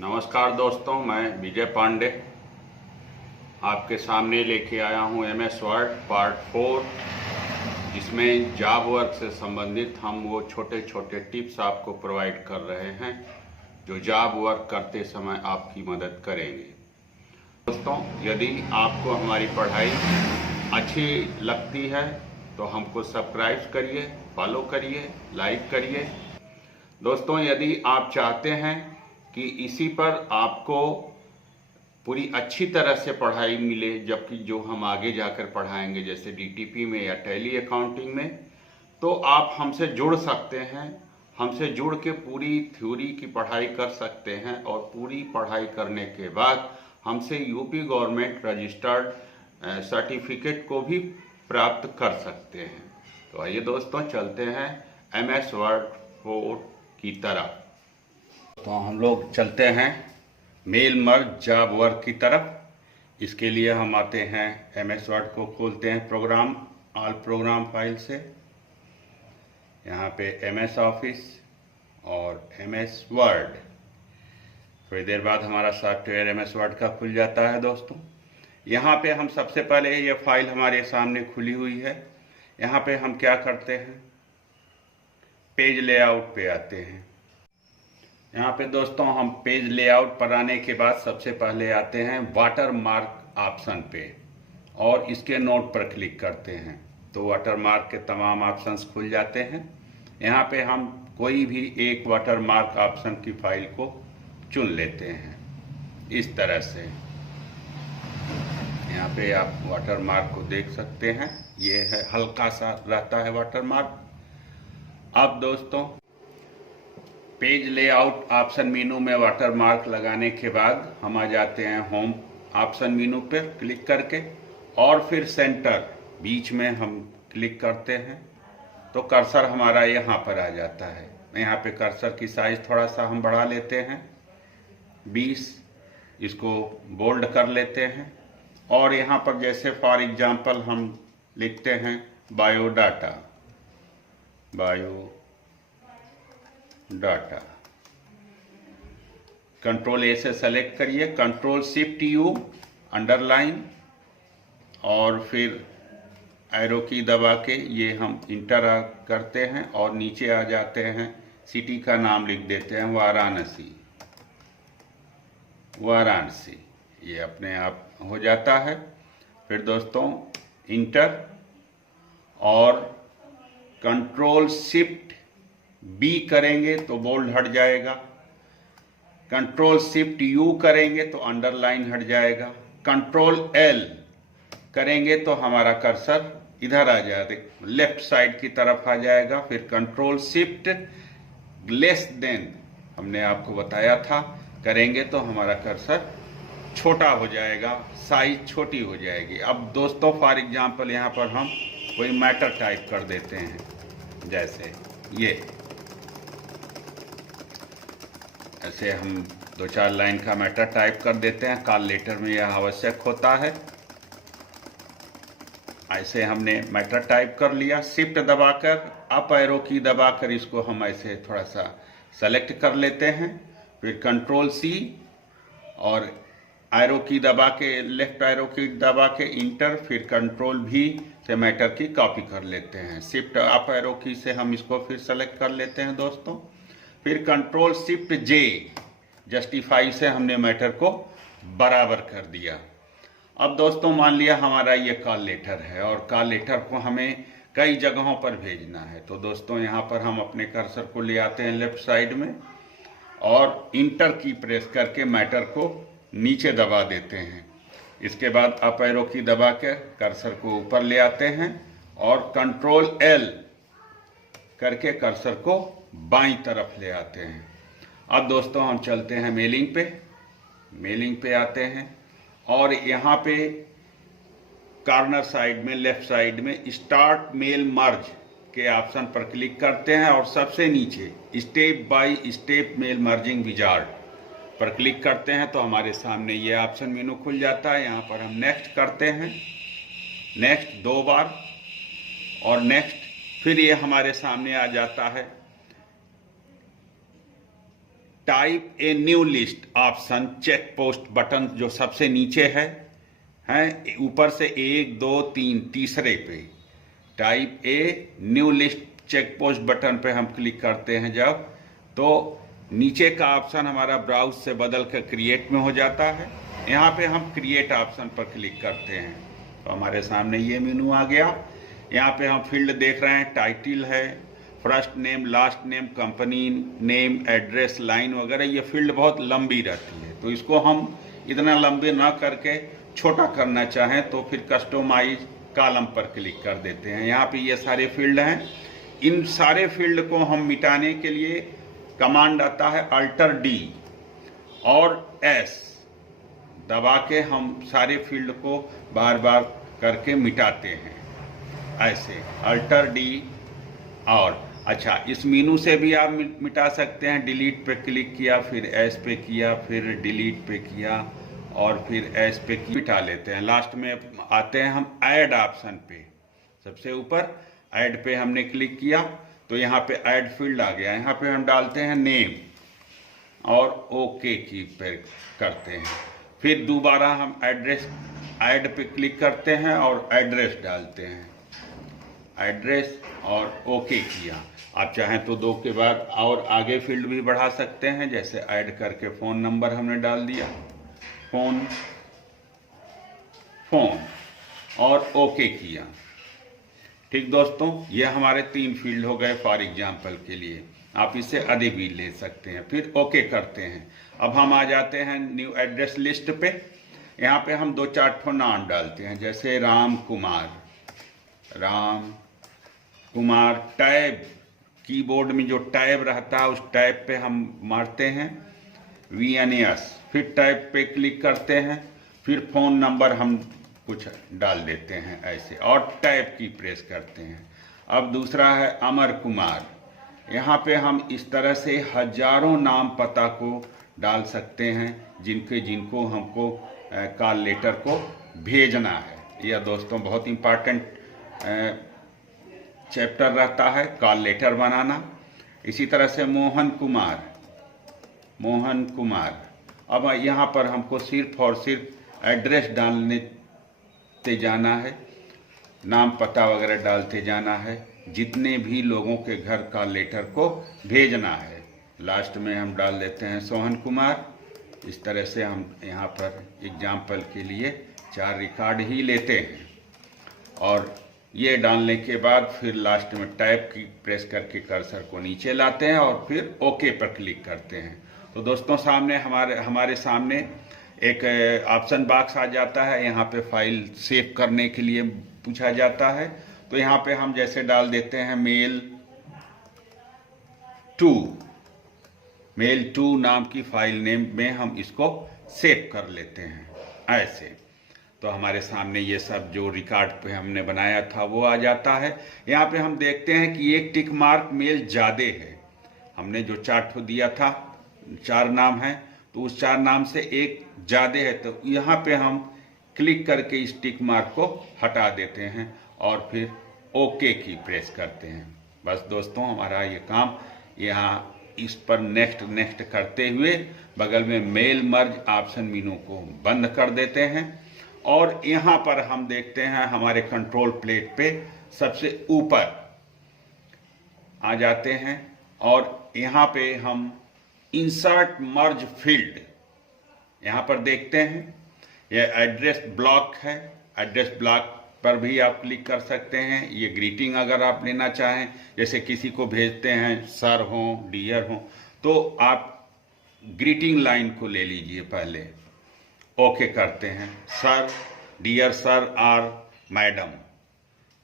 नमस्कार दोस्तों, मैं विजय पांडे आपके सामने लेके आया हूँ MS वर्ड पार्ट 4, जिसमें जॉब वर्क से संबंधित हम वो छोटे छोटे टिप्स आपको प्रोवाइड कर रहे हैं जो जॉब वर्क करते समय आपकी मदद करेंगे। दोस्तों, यदि आपको हमारी पढ़ाई अच्छी लगती है तो हमको सब्सक्राइब करिए, फॉलो करिए, लाइक करिए। दोस्तों, यदि आप चाहते हैं कि इसी पर आपको पूरी अच्छी तरह से पढ़ाई मिले, जबकि जो हम आगे जाकर पढ़ाएंगे जैसे DTP में या टैली अकाउंटिंग में, तो आप हमसे जुड़ सकते हैं। हमसे जुड़ के पूरी थ्योरी की पढ़ाई कर सकते हैं और पूरी पढ़ाई करने के बाद हमसे यूपी गवर्नमेंट रजिस्टर्ड सर्टिफिकेट को भी प्राप्त कर सकते हैं। तो आइए दोस्तों, चलते हैं MS वर्ड 4 की तरफ। तो हम लोग चलते हैं मेल मर्ज जॉब वर्क की तरफ। इसके लिए हम आते हैं MS वर्ड को खोलते हैं प्रोग्राम, ऑल प्रोग्राम फाइल से। यहाँ पे MS ऑफिस और MS वर्ड। थोड़ी देर बाद हमारा सॉफ्टवेयर MS वर्ड का खुल जाता है। दोस्तों, यहाँ पे हम सबसे पहले ये फाइल हमारे सामने खुली हुई है। यहाँ पे हम क्या करते हैं, पेज लेआउट पे आते हैं। यहाँ पे दोस्तों हम पेज लेआउट पर आने के बाद सबसे पहले आते हैं वाटर मार्क ऑप्शन पे और इसके नोट पर क्लिक करते हैं तो वाटर मार्क के तमाम ऑप्शंस खुल जाते हैं। यहाँ पे हम कोई भी एक वाटर मार्क ऑप्शन की फाइल को चुन लेते हैं इस तरह से। यहाँ पे आप वाटर मार्क को देख सकते हैं, ये है, हल्का सा रहता है वाटर मार्क। अब दोस्तों, पेज लेआउट ऑप्शन मीनू में वाटर मार्क लगाने के बाद हम आ जाते हैं होम ऑप्शन मीनू पर क्लिक करके और फिर सेंटर बीच में हम क्लिक करते हैं तो कर्सर हमारा यहाँ पर आ जाता है। यहाँ पे कर्सर की साइज थोड़ा सा हम बढ़ा लेते हैं, 20, इसको बोल्ड कर लेते हैं और यहाँ पर जैसे फॉर एग्जांपल हम लिखते हैं बायोडाटा, कंट्रोल A से सेलेक्ट करिए, कंट्रोल शिफ्ट U अंडरलाइन और फिर एरो की दबा के ये हम इंटर करते हैं और नीचे आ जाते हैं, सिटी का नाम लिख देते हैं वाराणसी। ये अपने आप हो जाता है। फिर दोस्तों इंटर और कंट्रोल शिफ्ट B करेंगे तो बोल्ड हट जाएगा, कंट्रोल शिफ्ट U करेंगे तो अंडरलाइन हट जाएगा, कंट्रोल L करेंगे तो हमारा कर्सर इधर आ जाएगा, लेफ्ट साइड की तरफ आ जाएगा। फिर कंट्रोल शिफ्ट लेस देन हमने आपको बताया था, करेंगे तो हमारा कर्सर छोटा हो जाएगा, साइज छोटी हो जाएगी। अब दोस्तों फॉर एग्जांपल यहाँ पर हम कोई मैटर टाइप कर देते हैं, जैसे ये, ऐसे हम 2-4 लाइन का मैटर टाइप कर देते हैं। कॉल लेटर में यह आवश्यक होता है। ऐसे हमने मैटर टाइप कर लिया, शिफ्ट दबाकर, अप एरो की दबाकर इसको हम ऐसे थोड़ा सा सेलेक्ट कर लेते हैं। फिर कंट्रोल C और एरो की दबा के, लेफ्ट एरो की दबा के इंटर, फिर कंट्रोल V से मैटर की कॉपी कर लेते हैं। शिफ्ट अप एरो की से हम इसको फिर सेलेक्ट कर लेते हैं दोस्तों। फिर कंट्रोल शिफ्ट J जस्टिफाई से हमने मैटर को बराबर कर दिया। अब दोस्तों मान लिया हमारा ये कॉल लेटर है और कॉल लेटर को हमें कई जगहों पर भेजना है, तो दोस्तों यहाँ पर हम अपने कर्सर को ले आते हैं लेफ्ट साइड में और इंटर की प्रेस करके मैटर को नीचे दबा देते हैं। इसके बाद अप एरो की दबा के कर्सर को ऊपर ले आते हैं और कंट्रोल L करके कर्सर को बाईं तरफ ले आते हैं। अब दोस्तों हम चलते हैं मेलिंग पे आते हैं और यहाँ पे कॉर्नर साइड में, लेफ्ट साइड में स्टार्ट मेल मर्ज के ऑप्शन पर क्लिक करते हैं और सबसे नीचे step by step mail merging wizard पर क्लिक करते हैं तो हमारे सामने ये ऑप्शन मेनू खुल जाता है। यहाँ पर हम नेक्स्ट करते हैं, नेक्स्ट 2 बार और नेक्स्ट, फिर ये हमारे सामने आ जाता है type a new list option, check post button जो सबसे नीचे है ऊपर से 1 2 3 तीसरे पे type a new list check post button पे हम क्लिक करते हैं जब, तो नीचे का ऑप्शन हमारा ब्राउज से बदल कर क्रिएट में हो जाता है। यहाँ पे हम क्रिएट ऑप्शन पर क्लिक करते हैं तो हमारे सामने ये मेनू आ गया। यहाँ पे हम फील्ड देख रहे हैं, टाइटल है, first name, last name, company name, address, line वगैरह। ये फील्ड बहुत लंबी रहती है तो इसको हम इतना लंबे ना करके छोटा करना चाहें तो फिर कस्टमाइज कॉलम पर क्लिक कर देते हैं। यहाँ पे ये सारे फील्ड हैं। इन सारे फील्ड को हम मिटाने के लिए कमांड आता है अल्टर डी और एस दबा के हम सारे फील्ड को बार बार करके मिटाते हैं, ऐसे अल्टर डी। और अच्छा, इस मेनू से भी आप मिटा सकते हैं। डिलीट पे क्लिक किया, फिर एस पे किया, फिर डिलीट पे किया और फिर एस पे मिटा लेते हैं। लास्ट में आते हैं हम ऐड ऑप्शन पे, सबसे ऊपर ऐड पे हमने क्लिक किया तो यहाँ पे ऐड फील्ड आ गया। यहाँ पे हम डालते हैं नेम और ओके की पे करते हैं। फिर दोबारा हम एड्रेस ऐड पे क्लिक करते हैं और एड्रेस डालते हैं, एड्रेस और ओके किया। आप चाहें तो 2 के बाद और आगे फील्ड भी बढ़ा सकते हैं, जैसे ऐड करके फ़ोन नंबर हमने डाल दिया, फ़ोन और ओके किया। ठीक दोस्तों, ये हमारे 3 फील्ड हो गए फॉर एग्जाम्पल के लिए। आप इससे अधिक भी ले सकते हैं। फिर ओके करते हैं। अब हम आ जाते हैं न्यू एड्रेस लिस्ट पे। यहाँ पे हम 2-4 ठो नाम डालते हैं, जैसे राम कुमार। टैब कीबोर्ड में जो टैब रहता है उस टैब पे हम मारते हैं VNS, फिर टैब पे क्लिक करते हैं, फिर फ़ोन नंबर हम कुछ डाल देते हैं ऐसे और टैब की प्रेस करते हैं। अब दूसरा है अमर कुमार। यहाँ पे हम इस तरह से हजारों नाम पता को डाल सकते हैं जिनको हमको कॉल लेटर को भेजना है। यह दोस्तों बहुत इम्पॉर्टेंट चैप्टर रहता है, कॉल लेटर बनाना। इसी तरह से मोहन कुमार। अब यहाँ पर हमको सिर्फ और सिर्फ एड्रेस डालते जाना है, नाम पता वगैरह डालते जाना है, जितने भी लोगों के घर का लेटर को भेजना है। लास्ट में हम डाल देते हैं सोहन कुमार। इस तरह से हम यहाँ पर एग्जाम्पल के लिए 4 रिकॉर्ड ही लेते हैं और ये डालने के बाद फिर लास्ट में टैब की प्रेस करके कर्सर को नीचे लाते हैं और फिर ओके पर क्लिक करते हैं। तो दोस्तों सामने हमारे सामने एक ऑप्शन बॉक्स आ जाता है। यहाँ पे फाइल सेव करने के लिए पूछा जाता है, तो यहाँ पे हम जैसे डाल देते हैं मेल टू नाम की फाइल नेम में हम इसको सेव कर लेते हैं ऐसे। तो हमारे सामने ये सब जो रिकॉर्ड पे हमने बनाया था वो आ जाता है। यहाँ पे हम देखते हैं कि एक टिक मार्क मेल ज़्यादा है। हमने जो 4 ठो दिया था, 4 नाम है, तो उस 4 नाम से एक ज़्यादा है, तो यहाँ पे हम क्लिक करके इस टिक मार्क को हटा देते हैं और फिर ओके की प्रेस करते हैं। बस दोस्तों हमारा ये काम यहाँ इस पर नेक्स्ट करते हुए बगल में मेल मर्ज ऑप्शन मेनू को बंद कर देते हैं और यहाँ पर हम देखते हैं हमारे कंट्रोल प्लेट पे सबसे ऊपर आ जाते हैं और यहाँ पे हम इंसर्ट मर्ज फील्ड यहाँ पर देखते हैं। यह एड्रेस ब्लॉक है, एड्रेस ब्लॉक पर भी आप क्लिक कर सकते हैं। ये ग्रीटिंग अगर आप लेना चाहें, जैसे किसी को भेजते हैं सर हो डियर हो, तो आप ग्रीटिंग लाइन को ले लीजिए पहले, ओके करते हैं, सर, डियर सर और मैडम।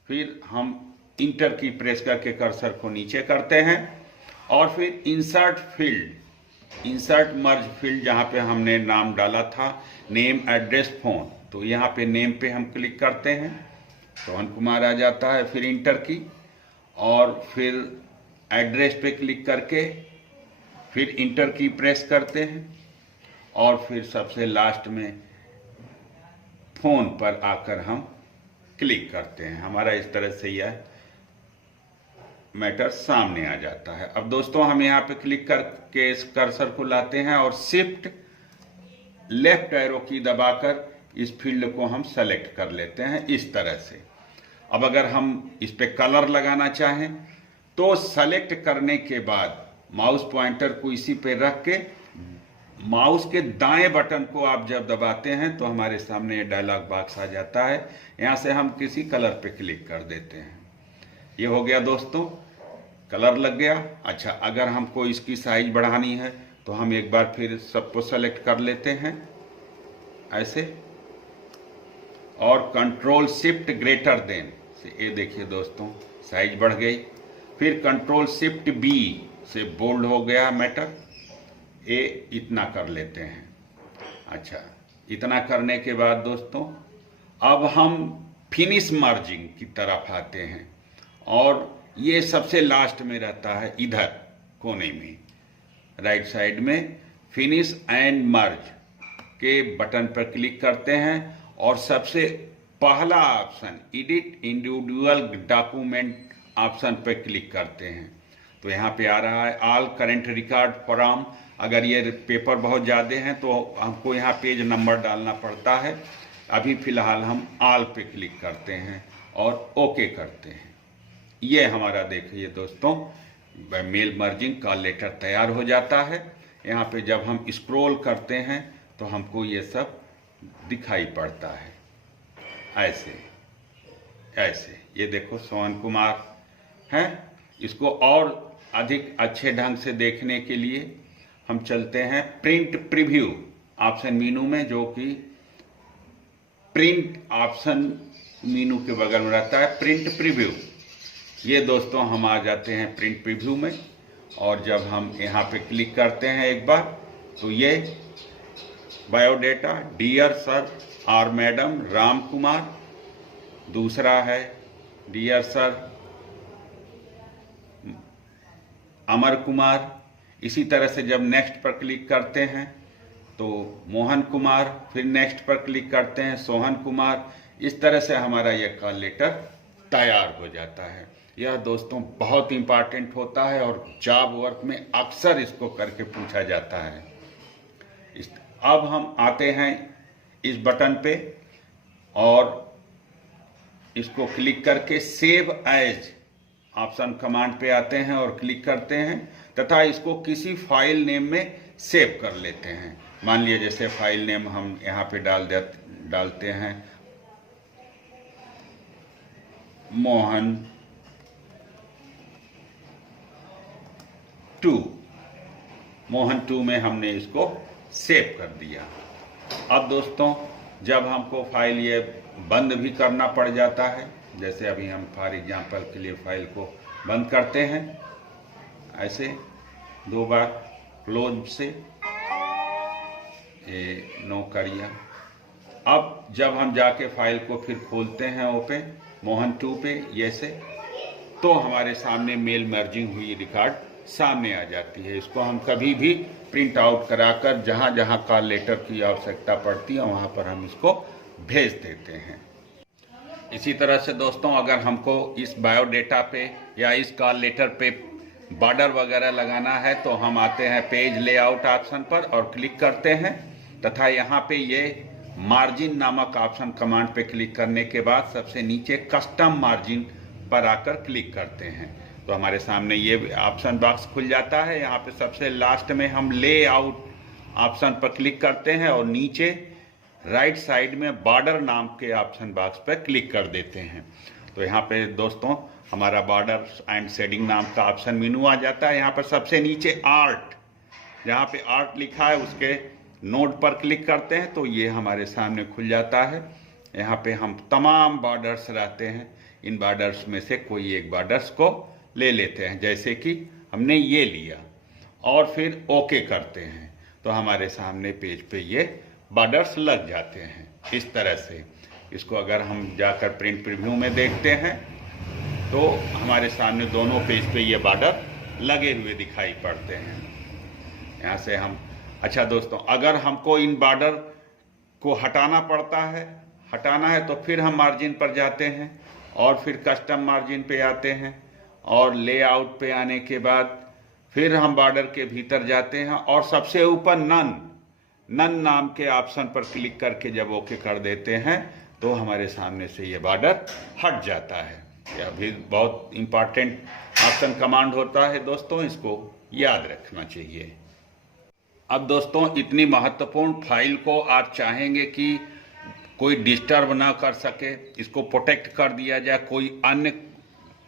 फिर हम इंटर की प्रेस करके कर्सर को नीचे करते हैं और फिर इंसर्ट मर्ज फील्ड जहाँ पे हमने नाम डाला था नेम एड्रेस फ़ोन, तो यहाँ पे नेम पे हम क्लिक करते हैं, सोहन कुमार आ जाता है। फिर इंटर की और फिर एड्रेस पे क्लिक करके फिर इंटर की प्रेस करते हैं और फिर सबसे लास्ट में फ़ोन पर आकर हम क्लिक करते हैं। हमारा इस तरह से यह मैटर सामने आ जाता है। अब दोस्तों हम यहाँ पे क्लिक करके इस कर्सर को लाते हैं और शिफ्ट लेफ्ट एरो की दबाकर इस फील्ड को हम सेलेक्ट कर लेते हैं इस तरह से। अब अगर हम इस पे कलर लगाना चाहें तो सेलेक्ट करने के बाद माउस पॉइंटर को इसी पे रख के माउस के दाएं बटन को आप जब दबाते हैं तो हमारे सामने ये डायलॉग बॉक्स आ जाता है। यहाँ से हम किसी कलर पे क्लिक कर देते हैं। ये हो गया दोस्तों, कलर लग गया। अच्छा, अगर हमको इसकी साइज बढ़ानी है तो हम एक बार फिर सबको सेलेक्ट कर लेते हैं ऐसे और कंट्रोल शिफ्ट ग्रेटर देन से, ये देखिए दोस्तों साइज बढ़ गई। फिर कंट्रोल शिफ्ट बी से बोल्ड हो गया मैटर, ये इतना कर लेते हैं। अच्छा, इतना करने के बाद दोस्तों अब हम फिनिश मार्जिंग की तरफ आते हैं और ये सबसे लास्ट में रहता है, इधर कोने में राइट साइड में फिनिश एंड मर्ज के बटन पर क्लिक करते हैं और सबसे पहला option edit individual document option पर क्लिक करते हैं। तो यहाँ पे आ रहा है ऑल करेंट रिकॉर्ड फ्रॉम। अगर ये पेपर बहुत ज़्यादा हैं तो हमको यहाँ पेज नंबर डालना पड़ता है। अभी फ़िलहाल हम ऑल पे क्लिक करते हैं और ओके करते हैं। ये हमारा देखिए दोस्तों मेल मर्जिंग का लेटर तैयार हो जाता है। यहाँ पे जब हम स्क्रॉल करते हैं तो हमको ये सब दिखाई पड़ता है ऐसे ऐसे। ये देखो सोहन कुमार है। इसको और अधिक अच्छे ढंग से देखने के लिए हम चलते हैं प्रिंट प्रीव्यू ऑप्शन मीनू में, जो कि प्रिंट ऑप्शन मीनू के बगल में रहता है प्रिंट प्रीव्यू। ये दोस्तों हम आ जाते हैं प्रिंट प्रीव्यू में और जब हम यहाँ पे क्लिक करते हैं एक बार तो ये बायोडेटा डियर सर और मैडम राम कुमार, दूसरा है डियर सर अमर कुमार। इसी तरह से जब नेक्स्ट पर क्लिक करते हैं तो मोहन कुमार, फिर नेक्स्ट पर क्लिक करते हैं सोहन कुमार। इस तरह से हमारा यह कॉल लेटर तैयार हो जाता है। यह दोस्तों बहुत इंपॉर्टेंट होता है और जॉब वर्क में अक्सर इसको करके पूछा जाता है। अब हम आते हैं इस बटन पे और इसको क्लिक करके सेव एज ऑप्शन कमांड पे आते हैं और क्लिक करते हैं तथा इसको किसी फाइल नेम में सेव कर लेते हैं। मान लिया जैसे फाइल नेम हम यहाँ पे डालते हैं मोहन 2 में हमने इसको सेव कर दिया। अब दोस्तों जब हमको फाइल ये बंद भी करना पड़ जाता है, जैसे अभी हम फॉर एग्जांपल के लिए फाइल को बंद करते हैं ऐसे 2 बार क्लोज से, ये नो करिया। अब जब हम जाके फाइल को फिर खोलते हैं ओपन मोहन 2 पे ये से, तो हमारे सामने मेल मर्जिंग हुई रिकॉर्ड सामने आ जाती है। इसको हम कभी भी प्रिंट आउट कराकर जहाँ जहाँ कॉल लेटर की आवश्यकता पड़ती है वहाँ पर हम इसको भेज देते हैं। इसी तरह से दोस्तों अगर हमको इस बायोडेटा पे या इस कॉल लेटर पे बॉर्डर वगैरह लगाना है तो हम आते हैं पेज लेआउट ऑप्शन पर और क्लिक करते हैं तथा यहाँ पे ये मार्जिन नामक ऑप्शन कमांड पे क्लिक करने के बाद सबसे नीचे कस्टम मार्जिन पर आकर क्लिक करते हैं तो हमारे सामने ये ऑप्शन बॉक्स खुल जाता है। यहाँ पे सबसे लास्ट में हम लेआउट ऑप्शन पर क्लिक करते हैं और नीचे राइट साइड में बॉर्डर नाम के ऑप्शन बॉक्स पर क्लिक कर देते हैं। तो यहाँ पे दोस्तों हमारा बॉर्डर एंड शेडिंग नाम का ऑप्शन मेनू आ जाता है। यहाँ पर सबसे नीचे आर्ट, जहाँ पे आर्ट लिखा है उसके नोड पर क्लिक करते हैं तो ये हमारे सामने खुल जाता है। यहाँ पे हम तमाम बॉर्डर्स रहते हैं, इन बॉर्डर्स में से कोई एक बॉर्डर्स को ले लेते हैं, जैसे कि हमने ये लिया और फिर ओके करते हैं तो हमारे सामने पेज पे ये बॉर्डर्स लग जाते हैं। इस तरह से इसको अगर हम जाकर प्रिंट प्रीव्यू में देखते हैं तो हमारे सामने दोनों पेज पे ये बॉर्डर लगे हुए दिखाई पड़ते हैं। यहाँ से हम अच्छा दोस्तों अगर हमको इन बॉर्डर को हटाना है तो फिर हम मार्जिन पर जाते हैं और फिर कस्टम मार्जिन पे आते हैं और लेआउट पे आने के बाद फिर हम बॉर्डर के भीतर जाते हैं और सबसे ऊपर नन नाम के ऑप्शन पर क्लिक करके जब ओके कर देते हैं तो हमारे सामने से ये बॉर्डर हट जाता है। यह भी बहुत इंपॉर्टेंट ऑप्शन कमांड होता है दोस्तों, इसको याद रखना चाहिए। अब दोस्तों इतनी महत्वपूर्ण फाइल को आप चाहेंगे कि कोई डिस्टर्ब ना कर सके, इसको प्रोटेक्ट कर दिया जाए,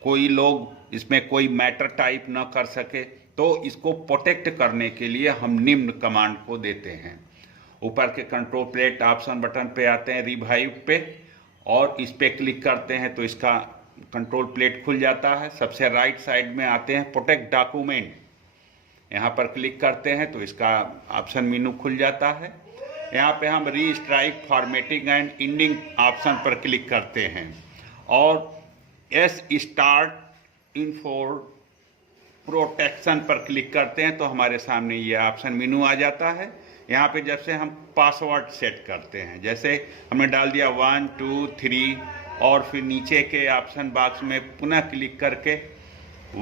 कोई लोग इसमें कोई मैटर टाइप ना कर सके, तो इसको प्रोटेक्ट करने के लिए हम निम्न कमांड को देते हैं। ऊपर के कंट्रोल प्लेट ऑप्शन बटन पे आते हैं रिवाइव पे, और इस पे क्लिक करते हैं तो इसका कंट्रोल प्लेट खुल जाता है। सबसे राइट साइड में आते हैं प्रोटेक्ट डॉक्यूमेंट, यहाँ पर क्लिक करते हैं तो इसका ऑप्शन मेनू खुल जाता है। यहाँ पे हम रीस्ट्राइक फॉर्मेटिंग एंड एंडिंग ऑप्शन पर क्लिक करते हैं और S start in for protection पर क्लिक करते हैं तो हमारे सामने ये ऑप्शन मेनू आ जाता है। यहाँ पे जब से हम पासवर्ड सेट करते हैं, जैसे हमने डाल दिया 1 2 3 और फिर नीचे के ऑप्शन बॉक्स में पुनः क्लिक करके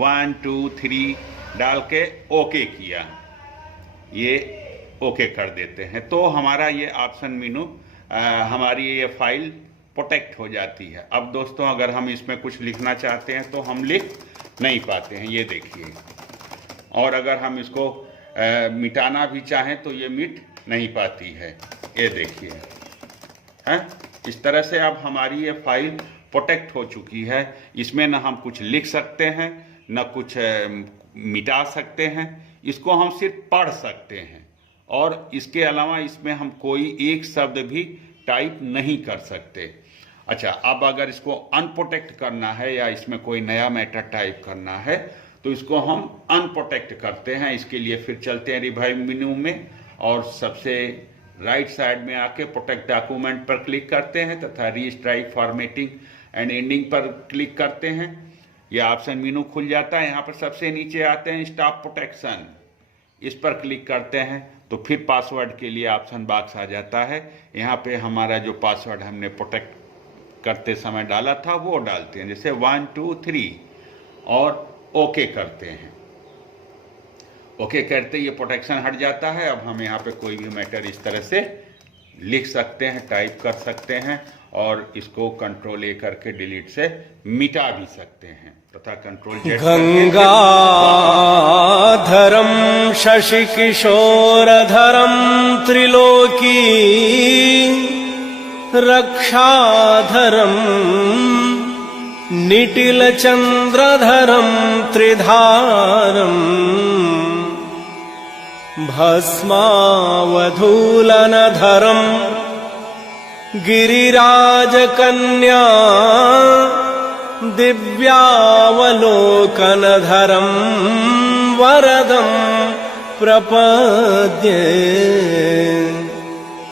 1 2 3 डाल के ओके किया, ये ओके कर देते हैं तो हमारा ये ऑप्शन मेनू हमारी ये फाइल प्रोटेक्ट हो जाती है। अब दोस्तों अगर हम इसमें कुछ लिखना चाहते हैं तो हम लिख नहीं पाते हैं, ये देखिए, और अगर हम इसको मिटाना भी चाहें तो ये मिट नहीं पाती है, ये देखिए है। इस तरह से अब हमारी ये फाइल प्रोटेक्ट हो चुकी है। इसमें न हम कुछ लिख सकते हैं न कुछ मिटा सकते हैं, इसको हम सिर्फ पढ़ सकते हैं और इसके अलावा इसमें हम कोई एक शब्द भी टाइप नहीं कर सकते। अच्छा, अब अगर इसको अनप्रोटेक्ट करना है या इसमें कोई नया मैटर टाइप करना है तो इसको हम अनप्रोटेक्ट करते हैं। इसके लिए फिर चलते हैं रिवाइव मेनू में और सबसे राइट साइड में आके प्रोटेक्ट डॉक्यूमेंट पर क्लिक करते हैं तथा रीस्ट्राइक फॉर्मेटिंग एंड एंडिंग पर क्लिक करते हैं। यह ऑप्शन मेनू खुल जाता है। यहाँ पर सबसे नीचे आते हैं स्टॉप प्रोटेक्शन, इस पर क्लिक करते हैं तो फिर पासवर्ड के लिए ऑप्शन बॉक्स आ जाता है। यहाँ पे हमारा जो पासवर्ड हमने प्रोटेक्ट करते समय डाला था वो डालते हैं, जैसे 1 2 3 और ओके करते हैं। ओके करते ये प्रोटेक्शन हट जाता है। अब हम यहाँ पे कोई भी मैटर इस तरह से लिख सकते हैं, टाइप कर सकते हैं और इसको कंट्रोल ए करके डिलीट से मिटा भी सकते हैं तथा कंट्रोल जेड गंगाधरम शशिकिशोरधरम त्रिलोकी रक्षाधरम निटिलचंद्रधरम त्रिधारम भस्मावधूलनधरम गिरिराजकन्या दिव्यावलोकनधरम वरदं प्रपद्ये।